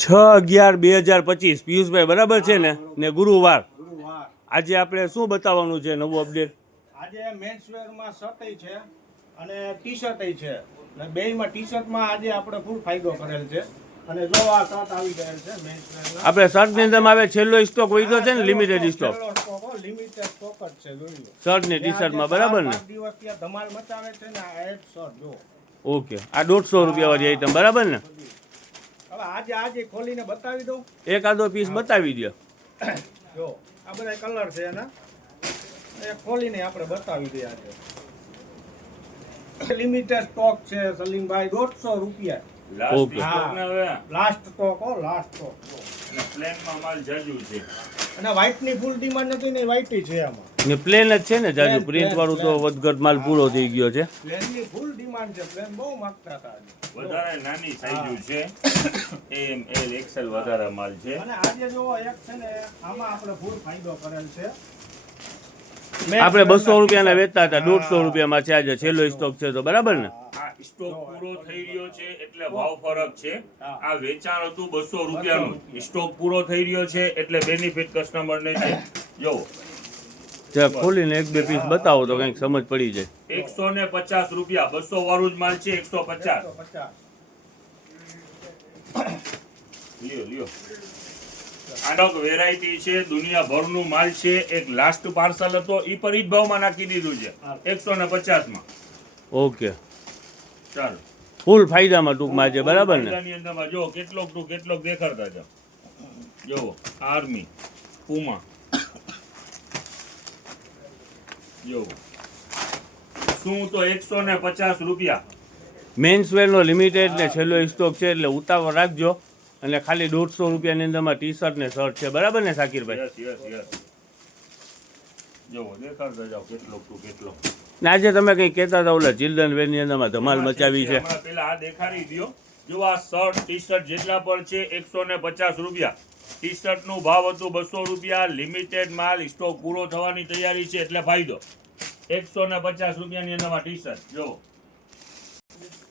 6/11/2025 પિયુષભાઈ બરાબર છે ને ગુરુવાર ગુરુવાર આજે આપણે શું બતાવવાનું છે નવું અપડેટ? આજે મેન્સવેરમાં શર્ટ છે અને ટી શર્ટ છે અને બેયમાં ટી શર્ટમાં આજે આપણે ફૂલ ફાયદો કરેલ છે અને જો આ શર્ટ આવી ગયેલ છે મેન્સવેરના. આપણે શર્ટની અંદર આવે છેલ્લો સ્ટોક વધ્યો છે ને લિમિટેડ સ્ટોક લિમિટેડ સ્ટોક જ છે જોઈ લો. શર્ટ ને ટી શર્ટમાં બરાબર ને? 5 દિવસ ત્યાં ધમાલ મચાવે છે ને આ એક શર્ટ જો. ઓકે આ 150 રૂપિયા વાળી આઈટમ બરાબર ને? હવે આજે ખોલીને બતાવી દઉં. એકાદો પીસ બતાવી દો. જો આ બધા કલર છે એના એ ખોલીને આપણે બતાવી દઈએ આજે. લિમિટેડ સ્ટોક છે સલીમભાઈ 150 રૂપિયા. ઓકે લાસ્ટ સ્ટોક હો લાસ્ટ સ્ટોક. અને પ્લેનમાં માલ જાજુ છે અને વ્હાઈટ ની ફૂલ ડિમાન્ડ નથી ને વ્હાઈટ છે આમાં. ને પ્લેન જ છે ને જાજુ પ્રિન્ટ વાળું તો વધઘટ માલ પૂરો થઈ ગયો છે. પ્લેન ની ફૂલ ડિમાન્ડ છે. પ્લેન બહુ માંગતા હતા આજે. વધારે નાની સાઈઝ છે એમ એલ એક્સેલ વધારે માલ છે. અને આજે જો એક છે ને આમાં આપણે ફૂલ ફાયદો કરેલ છે. આપણે 200 રૂપિયાના વેચતા હતા 150 રૂપિયામાં છે આજે છેલ્લો સ્ટોક છે તો બરાબર ને? આ સ્ટોક પૂરો થઈ રહ્યો છે એટલે ભાવ ફરક છે. આ વેચાણ હતું 200 રૂપિયાનું, સ્ટોક પૂરો થઈ રહ્યો છે એટલે બેનિફિટ કસ્ટમરને છે. જો ત્યાં ખોલીને એક બે પીસ બતાવો તો કંઈક સમજ પડી જાય. 150 રૂપિયા 200 વાળું જ માલ છે. 150 લ્યો લ્યો. આનો વેરાયટી છે, દુનિયાભરનું માલ છે. એક લાસ્ટ પાર્સલ હતો ઈ પર ઈ જ ભાવમાં નાખી દીધું છે 150 માં. ઓકે ચાલો ફૂલ ફાયદામાં ટૂંકમાં આજે બરાબર ને? ફાયદાની અંદરમાં જો કેટલોક ટુ કેટલોક દેખાડતા જાવ. જો આર્મી પુમા જો શું તો 150 રૂપિયા. મેન્સવેરનો લિમિટેડ ને છેલ્લો સ્ટોક છે એટલે ઉતાવળ રાખજો. અને ખાલી 150 રૂપિયાની અંદરમાં ટી શર્ટ ને શર્ટ છે બરાબર ને શાકીરભાઈ? Yes yes yes. જો દેખાડતા જાવ કેટલોક ટુ કેટલોક. ને આજે તમે કંઈક કહેતા હતા ઓલા ચિલ્ડ્રન વેરની અંદરમાં ધમાલ મચાવી છે. હમણાં પેલા આ દેખાડી દો. જો આ શર્ટ ટી શર્ટ જેટલા પર છે 150 રૂપિયા. ટી શર્ટ નું ભાવ હતું 200 રૂપિયા. લિમિટેડ માલ સ્ટોક પૂરો થવાની તૈયારી છે એટલે ફાયદો. 150 રૂપિયાની અંદરમાં ટી શર્ટ જો.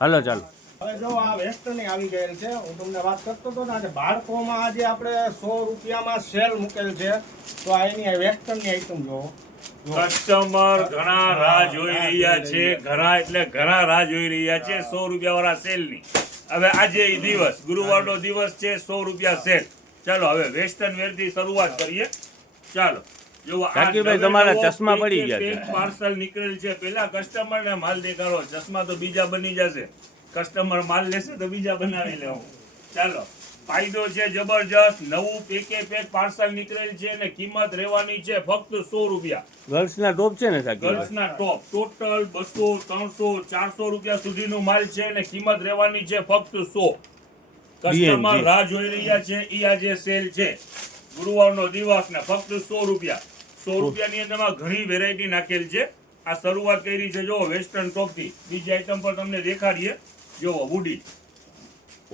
હાલો ચાલો. હવે જો આ વેસ્ટર્ન આવી ગયેલ છે. હું તમને વાત કરતો હતો ને આજે બાળકોમાં આજે આપણે 100 રૂપિયામાં સેલ મૂકેલ છે તો આ એની વેસ્ટર્ન ની આઈટમ જો. કસ્ટમર ઘણા રાહ જોઈ રહ્યા છે. ઘણા એટલે ઘણા રાહ જોઈ રહ્યા છે 100 રૂપિયા વાળા સેલ ની. હવે આજે ઈ દિવસ ગુરુવારનો દિવસ છે 100 રૂપિયા સેલ. ચાલો હવે વેસ્ટર્ન વેર થી શરૂઆત કરીએ. ચાલો જો શાકીરભાઈ તમારા ચશ્મા પડી ગયા છે. પાર્સલ નીકળેલ છે. પેલા કસ્ટમર ને માલ દેખાડો. ચશ્મા તો બીજા બની જશે. કસ્ટમર માલ લેશે તો બીજા બનાવી લેવું. ચાલો ફાયદો છે જબરજસ્ત. નવું પેકે પેક પાર્સલ નીકળેલ છે અને કિંમત રહેવાની છે ફક્ત 100 રૂપિયા. ગર્લ્સના ટોપ છે ને શાકીરભાઈ? ગર્લ્સના ટોપ ટોટલ 200 300 400 રૂપિયા સુધીનું માલ છે અને કિંમત રહેવાની છે ફક્ત 100. કસ્ટમર રાહ જોઈ રહ્યા છે. ઈ આજે સેલ છે ગુરુવારનો દિવસ ને ફક્ત 100 રૂપિયા. 100 રૂપિયાની અંદરમાં ઘણી વેરાયટી નાખેલ છે. આ શરૂઆત કરી છે જો વેસ્ટર્ન ટોપ થી. બીજી આઈટમ પર તમને દેખાડીએ. જો વુડી.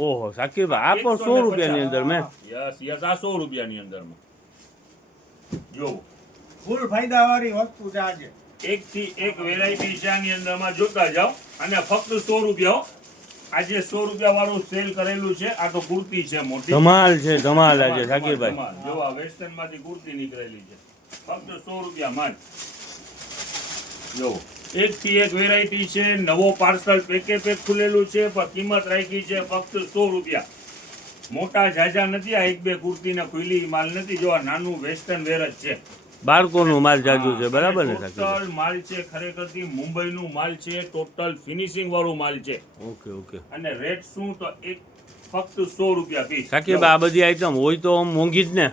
ઓહો શાકીરભાઈ આ પણ 100 રૂપિયાની અંદર મેં. યસ યસ આ 100 રૂપિયાની અંદરમાં જો ફૂલ ફાયદા વાળી વસ્તુ છે આજે. એક થી એક વેરાયટી છે આની અંદરમાં જોતા જાઓ અને ફક્ત 100 રૂપિયા. આજે 100 રૂપિયા વાળું સેલ કરેલું છે. આ તો કુર્તી છે મોટી ધમાલ છે ધમાલ આજે શાકીરભાઈ. જો આ વેસ્ટર્ન માંથી કુર્તી નીકળેલી છે ફક્ત 100 રૂપિયા માં. જો એક થી એક વેરાયટી છે. નવો પાર્સલ પેકે પેક ખુલેલું છે પણ કિંમત રાખી છે ફક્ત 100 રૂપિયા. મોટા જાજા નથી. આ એક બે કુર્તી ને ખુલ્લી માલ નથી. જો આ નાનું વેસ્ટર્ન વેર જ છે. બાળકોનું માલ જાજુ છે બરાબર ને શાકીરભાઈ? ટોટલ માલ છે ખરેખરથી મુંબઈનું માલ છે. ટોટલ ફિનિશિંગ વાળું માલ છે. Okay okay. અને રેટ શું તો એક ફક્ત 100 રૂપિયા પીસ. શાકીરભાઈ આ બધી આઈટમ હોય તો આમ મોંઘી જ ને?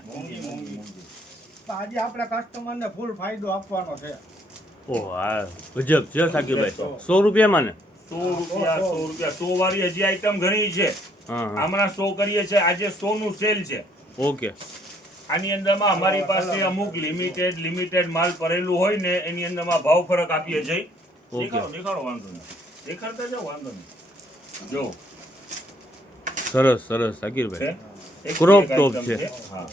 તો આજે આપણે કસ્ટમર ને ફૂલ ફાયદો આપવાનો છે. ઓહ આ ગજબ છે શાકીરભાઈ. 100 રૂપિયામાં ને? 100 રૂપિયા 100 વાળી હજી આઈટમ ઘણી છે. હા હમણાં 100 કરીએ છે. આજે 100 નું સેલ છે. ઓકે. આની અંદરમાં અમારી પાસે અમુક લિમિટેડ માલ ભરેલું હોય ને એની અંદરમાં ભાવ ફરક આપીએ છીએ. દેખાડો વાંધો નહીં. દેખાડતા જાઓ વાંધો નહીં. જો સરસ સરસ શાકીરભાઈ. એક ક્રોપ એક ટોપ item છે. હા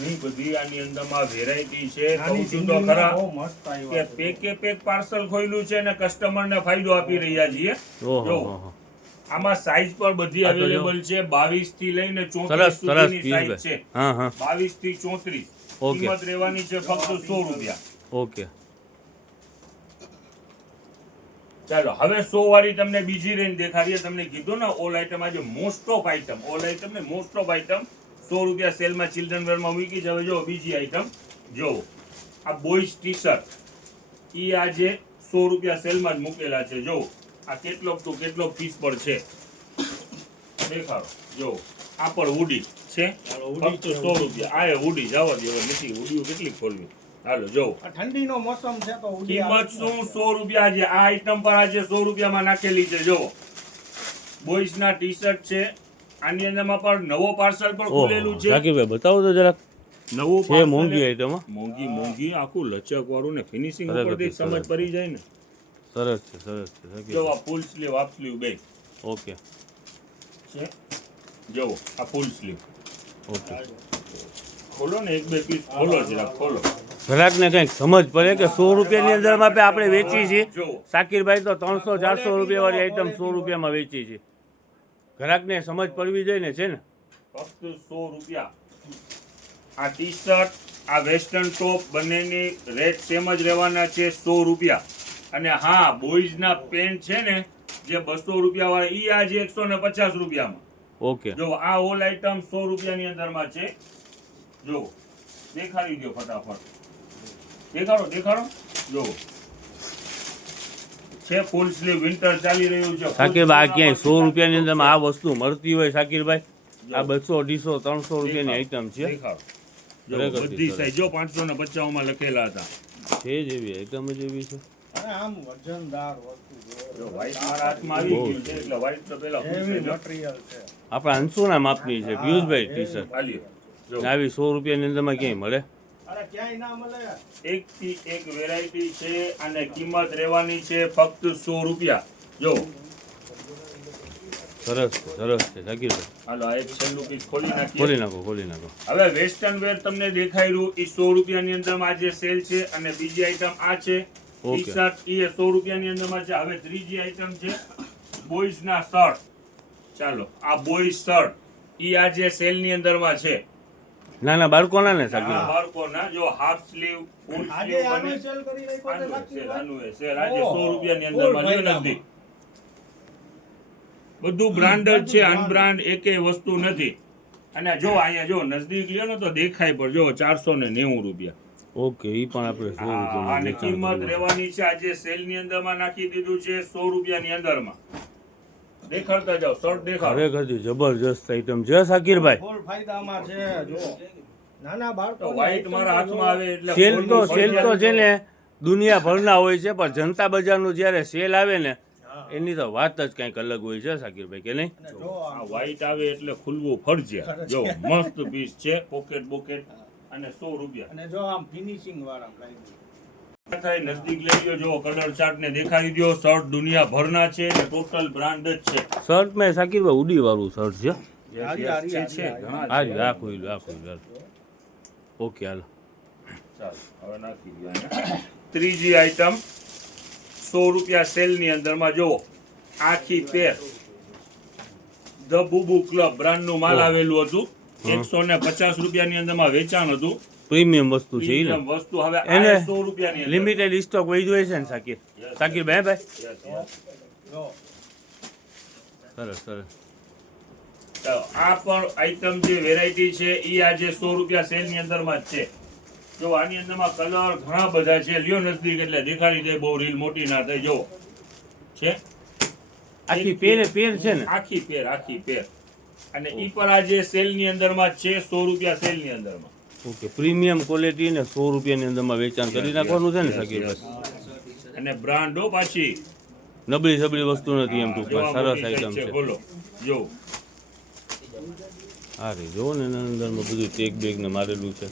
ઘણી બધી આની અંદરમાં વેરાયટી છે. કહું નાની છું તો ચીંગીના ખરા બહુ મસ્ત કે આવ્યા છે. પેકે પેક પાર્સલ ખોલ્યું છે અને કસ્ટમરને ફાયદો આપી રહ્યા છીએ. ઓહો જો ઓહો. આમાં સાઈઝ પણ બધી આ તો જો. અવેલેબલ છે 22 થી લઈને 34 સરસ સરસ સુધીની સાઈઝ પિયુષભાઈ છે. હા હા 22 થી 34 ઓકે. કિંમત રહેવાની છે ફક્ત 100 રૂપિયા. ઓકે ચાલો હવે 100 વાળી તમને બીજી રેન્જ દેખાડીએ. તમને કીધું ને ઓલ આઈટમ આજે most of item, all item ને મોસ્ટ ઓફ આઈટમ 100 રૂપિયા સેલમાં ચિલ્ડ્રન વેરમાં મૂકી છે. હવે જો બીજી આઈટમ જો આ બોયઝ ટી શર્ટ ઈ આજે 100 રૂપિયા સેલમાં જ મૂકેલા છે. જો આ કેટલોક તો કેટલોક પીસ પર છે દેખાડો. જો આ પણ હુડી છે ફક્ત 100 રૂપિયા. આ એ હુડી જવા દે હવે નથી હુડીઓ કેટલી ખોલવી. હાલો જો આ ઠંડીનો મોસમ છે તો ઉડી કિંમત શું 100 રૂપિયા છે. આ આઈટમ પર આજે 100 રૂપિયામાં નાખેલી છે. જો બોયઝ ના ટી શર્ટ છે. આની અંદરમાં પણ નવો પાર્સલ પણ ઓહો ખુલેલું છે. શાકીરભાઈ બતાવો તો જરાક નવું છે મોંઘી આઈટમ હા મોંઘી આખું લચક વાળું ને ફિનિશિંગ સરસ ઉપરથી હતી, સમજ સરસ. પડી જાય ને. સરસ છે જો શાકીરભાઈ આ ફૂલ સ્લીવ હાફ સ્લીવ બે ઓકે છે. જો આ ફૂલ સ્લીવ ઓકે ખોલો ને એક બે પીસ ખોલો જરાક ખોલો. ગ્રાહકને કંઈક સમજ પડે કે 100 રૂપિયાની અંદરમાં બી આપણે વેચી છીએ. જો શાકીરભાઈ તો 300-400 રૂપિયા વાળી આઈટમ 100 રૂપિયામાં વેચી છે. ગ્રાહકને સમજ પડવી જોઈએ ને છે ને. ફક્ત 100 રૂપિયા. આ ટી શર્ટ આ વેસ્ટર્ન ટોપ બંનેની રેટ સેમ જ રહેવાના છે 100 રૂપિયા. અને હા બોયઝ ના પેન્ટ છે ને જે 200 રૂપિયા વાળા ઈ આજે 150 રૂપિયામાં. ઓકે જો આ ઓલ આઈટમ 100 રૂપિયાની અંદરમાં છે. જો દેખાડી દો ફટાફટ. દેખાડો જો છે ફૂલ સ્લીવ વિન્ટર ચાલી રહ્યું છે. શાકીરભાઈ આ ક્યાંય 100 રૂપિયાની અંદરમાં આ વસ્તુ મળતી હોય શાકીરભાઈ? આ 200, 250, 300 રૂપિયાની આઈટમ છે. દેખાડો જો ખરેખર બધી સરસ. સાઈઝ જો 555 માં લખેલા હતા. છે જ એવી આઈટમ જ એવી છે. અને આમ વજનદાર વસ્તુ જો વ્હાઈટ મારા હાથમાં આવી ગયું છે એટલે વ્હાઈટ તો પેલા હેવી પૂછે મટીરીયલ છે. આપણા 500 ના માપની છે પિયુષભાઈ ટી શર્ટ. હાલ્યો. જો આવી 100 રૂપિયાની અંદરમાં ક્યાંય મળે? અરે ક્યાંય ના મળે. એક થી એક વેરાયટી છે અને કિંમત રહેવાની છે ફક્ત 100 રૂપિયા. જો સરસ છે શાકીરભાઈ. હાલો આ એક છેલ્લું પીસ ખોલી ખોલી નાખીએ. ખોલી નાખો. હવે વેસ્ટર્ન વેર તમને દેખાઈ રહ્યું એ 100 રૂપિયાની અંદરમાં આજે સેલ છે. અને બીજી આઈટમ આ છે ઓકે. ટી શર્ટ એ 100 રૂપિયાની અંદરમાં છે. હવે ત્રીજી આઈટમ છે બોયઝ ના શર્ટ. ચાલો આ બોયઝ શર્ટ ઈ આજે સેલ ની અંદરમાં છે. નાના બાળકોના ને આ શાકીરભાઈ? બાળકોના જો હાફ સ્લીવ ફૂલ આજે સ્લીવ આનો બને. સેલ કરી રાખ્યો છે આનું એ શાકીરભાઈ? સેલ, આનું એ સેલ. આજે 100 રૂપિયાની અંદરમાં ઓહો, લ્યો નજદીક. બધું બ્રાન્ડેડ છે, અનબ્રાન્ડ એકેય વસ્તુ નથી. અને જો અહીંયા જો નજદીક લ્યો ને તો દેખાય પર જો 490 રૂપિયા. ઓકે ઈ પણ આપણે 100 રૂપિયામાં અને વેચાણ કિંમત કરવું. રહેવાની છે આજે સેલ ની અંદરમાં નાખી દીધું છે 100 રૂપિયાની અંદરમાં. દેખાડતા જાઓ શર્ટ દેખાડો. ખરેખરથી જબરજસ્ત આઈટમ છે શાકીરભાઈ. ફૂલ ફાયદામાં છે. જો નાના બાળકો તો વ્હાઈટ મારા હાથમાં આવે એટલે સેલ તો ખોલવું છે ને દુનિયાભરના હોય છે, પણ જનતા બજારનું જ્યારે સેલ આવે ને એની તો વાત જ કંઈક અલગ હોય છે શાકીરભાઈ, કે નહીં? અને જો આ વ્હાઈટ આવે એટલે ખુલવું ફરજિયાત. જો મસ્ત પીસ છે, પોકેટ બોકેટ અને 100 રૂપિયા. અને જો આમ ફિનિશિંગ વાળા લાગ્યું. થાય નજદીક લઈ લ્યો. જો કલર ચાર્ટ ને દેખાડી દો. શર્ટ દુનિયાભરના છે ને ટોટલ બ્રાન્ડ જ છે. શર્ટ મેં શાકીરભાઈ ઉડી વાળું શર્ટ છે. છે ઘણા આ છે. આ ખોલ્યું. ઓકે હાલો. ચાલો હવે નાખી દો અહીંયા. ત્રીજી આઈટમ 100 રૂપિયા સેલ ની અંદરમાં જો આખી પેર ધ બુબુ ક્લબ બ્રાન્ડ નું માલ આવેલું હતું. 150 રૂપિયાની અંદરમાં વેચાણ હતું. પ્રીમિયમ વસ્તુ છે ઈ ને. પ્રીમિયમ વસ્તુ હવે આ એને 100 રૂપિયાની અંદર. લિમિટેડ સ્ટોક વહી હોય છે ને શાકીરભાઈ ભાઈ? Yes, yes. જો સરસ. તો આ પણ આઈટમ જે વેરાયટી છે ઈ આજે 100 રૂપિયા સેલ ની અંદરમાં જ છે. જો આની અંદરમાં કલર ઘણા બધા છે. લ્યો નજદીક એટલે દેખાડી દે, બહુ રીલ મોટી ના થાય. જો છે આખી પેર છે ને? આખી પેર અને ઈ પર આજે સેલ ની અંદરમાં જ છે 100 રૂપિયા સેલ ની અંદરમાં. ઓકે, પ્રીમિયમ ક્વોલિટી ને 100 રૂપિયાની અંદરમાં વેચાણ કરી નાખવાનું છે ને શાકીરભાઈ? અને બ્રાન્ડો પાછી નબળી સબળી વસ્તુ નથી એમ ટૂંકમાં. જોવા સરસ મોટી આઈટમ size છે. બોલો જો હા રે જો ને એના અંદરમાં બધું ટેગ બેગ ને મારેલું છે.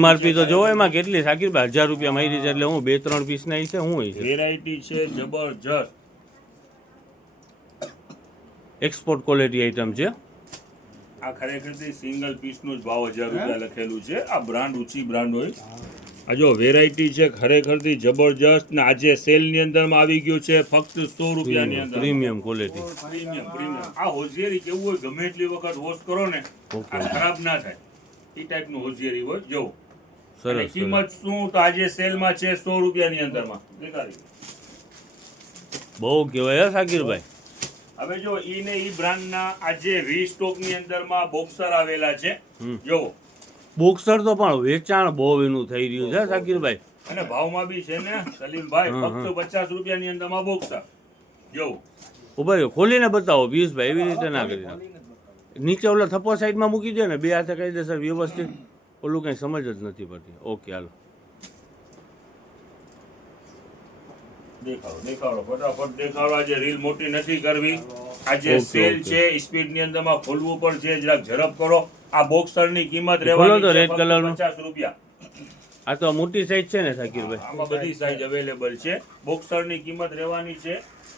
MRP તો જોવો એમાં કેટલી શાકીરભાઈ? 1000 રૂપિયા મારી છે એટલે હું 2-3 પીસ ના છે. હું હોય છે વેરાયટી છે જબરજસ્ત. એક્સપોર્ટ ક્વોલિટી આઈટમ છે. આ ખરેખર સિંગલ પીસ નું જ ભાવ 1000 રૂપિયા લખેલું છે. આ બ્રાન્ડ ઊંચી બ્રાન્ડ હોય આ જો વેરાયટી છે ખરેખરથી જબરજસ્ત ને આજે સેલની અંદરમાં આવી ગયું છે ફક્ત 100 રૂપિયાની અંદર. Premium quality. પ્રીમિયમ. આ હોશિયારી કેવું હોય, ગમે એટલી વખત વોશ કરો ને ઓકે. આ ખરાબ ના થાય એ ટાઈપનું હોશિયારી હોય. જો અને સરસ કિંમત શું તો આજે સેલમાં છે 100 રૂપિયાની અંદરમાં. દેખાડી. બહુ કહેવાય હે સાકીરભાઈ. હવે જો ઈ ને ઈ બ્રાન્ડના આજે રીસ્ટોકની અંદરમાં બોક્સર આવેલા છે. જો બોક્સર તો પણ વેચાણ બહુ એનું થઈ રહ્યું છે સાકીરભાઈ. અને ભાવમાં બી છે ને સલીમભાઈ ફક્ત 50 રૂપિયાની અંદરમાં બોક્સર. જો ઉભા રહ્યો, ખોલીને બતાવો પિયુષભાઈ, એવી રીતે ના કરી નાખો. નીચે ઓલા થપ્પો સાઈડમાં મૂકી દે ને, બે હાથે કાયદેસર વ્યવસ્થિત. ઓલું કઈ સમજ જ નથી પડતી. ઓકે હાલો. દેખાડો ફટાફટ દેખાડો. આજે રીલ મોટી નથી કરવી. આજે સેલ છે, સ્પીડ ની અંદરમાં ખોલવું પણ છે, જરાક ઝડપ કરો. આ બોક્સર ની કિંમત રહેવાની તો છે રેડ કલર નું 50 રૂપિયા. આ તો મોટી સાઈઝ છે ને સાકીરભાઈ? આમાં બધી સાઈઝ અવેલેબલ છે. બોક્સર ની કિંમત રહેવાની છે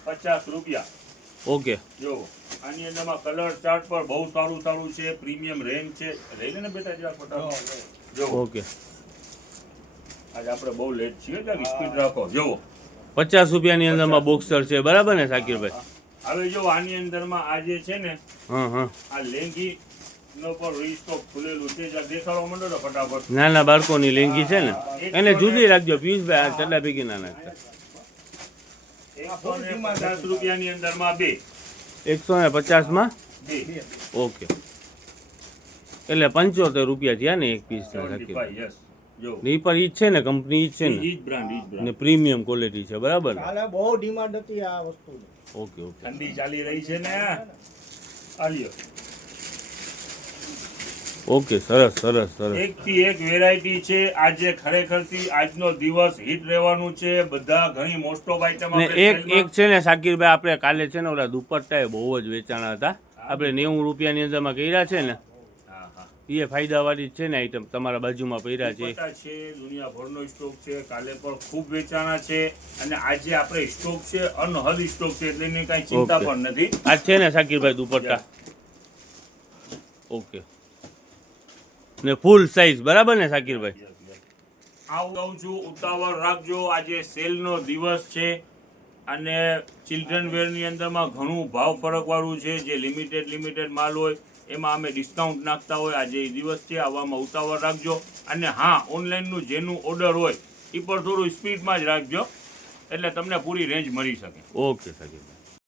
50 રૂપિયા. ઓકે. જો આની અંદરમાં કલર ચાર્ટ પર બહુ સારું છે. પ્રીમિયમ રેન્જ છે. લઈ લે ને બેટા જરાક ફટાફટ. જો ઓકે. આજે આપણે બહુ લેટ છીએ, જરાક સ્પીડ રાખો. જો 50 રૂપિયાની અંદરમાં બોક્સર છે, બરાબર ને સાકીરભાઈ? હવે જો આની અંદરમાં આજે છે ને હા હા. આ લેંગી નો પર રીસ્ટોક ખુલેલું છે. જરાક દેખાડવા માંડો ને ફટાફટ. નાના બાળકોની લેંગી છે ને, એને જુદી રાખજો પિયુષભાઈ, આ ચડા ભેગી ના નાખતા. 150 રૂપિયાની અંદરમાં બે. 150 માં બે. ઓકે. એટલે 75 રૂપિયા થયા ને એક પીસ ના 75, સાકીરભાઈ. yes. જો એ પણ ઈ જ છે ને, કંપની ઈ જ છે ને, ઈ જ બ્રાન્ડ ને પ્રીમિયમ ક્વોલિટી છે, બરાબર ને? હાલે બહુ ડિમાન્ડ હતી આ વસ્તુની. Okay okay. ઠંડી ચાલી રહી છે ને. આલ્યો ઓકે, સરસ સરસ સરસ. એક થી એક વેરાયટી છે. આજે ખરેખરથી આજનો દિવસ હિટ રહેવાનું છે. બધા ઘણી મોસ્ટ ઓફ આઈટમ ને એક છે ને સાકીરભાઈ, આપણે કાલે છે ને ઓલા દુપટ્ટા એ બહુ જ વેચાણા હતા. આપણે 90 રૂપિયાની અંદરમાં કર્યા છે ને, એ ફાયદાવાળી જ છે ને આઈટમ. તમારા બાજુમાં પડ્યા છે. દુનિયાભરનો સ્ટોક છે. કાલે પણ ખૂબ વેચાણા છે. અને આજે આપણે સ્ટોક છે, અનહદ સ્ટોક છે, એટલે એની કાંઈ ચિંતા ઓકે. પણ નથી. આ છે ને સાકીરભાઈ દુપટ્ટા. ઓકે. ને ફૂલ સાઈઝ, બરાબર ને સાકીરભાઈ? આવું કહું છું, ઉતાવળ રાખજો. આજે સેલનો દિવસ છે અને ચિલ્ડ્રન વેરની અંદરમાં ઘણું ભાવ ફરકવાળું છે. જે લિમિટેડ માલ હોય એમાં અમે ડિસ્કાઉન્ટ નાખતા હોય. આજે એ દિવસ છે, આવવામાં ઉતાવળ રાખજો. અને હા, ઓનલાઈનનું જેનું ઓર્ડર હોય એ પણ થોડું સ્પીડમાં જ રાખજો, એટલે તમને પૂરી રેન્જ મળી શકે. ઓકે સાકીરભાઈ.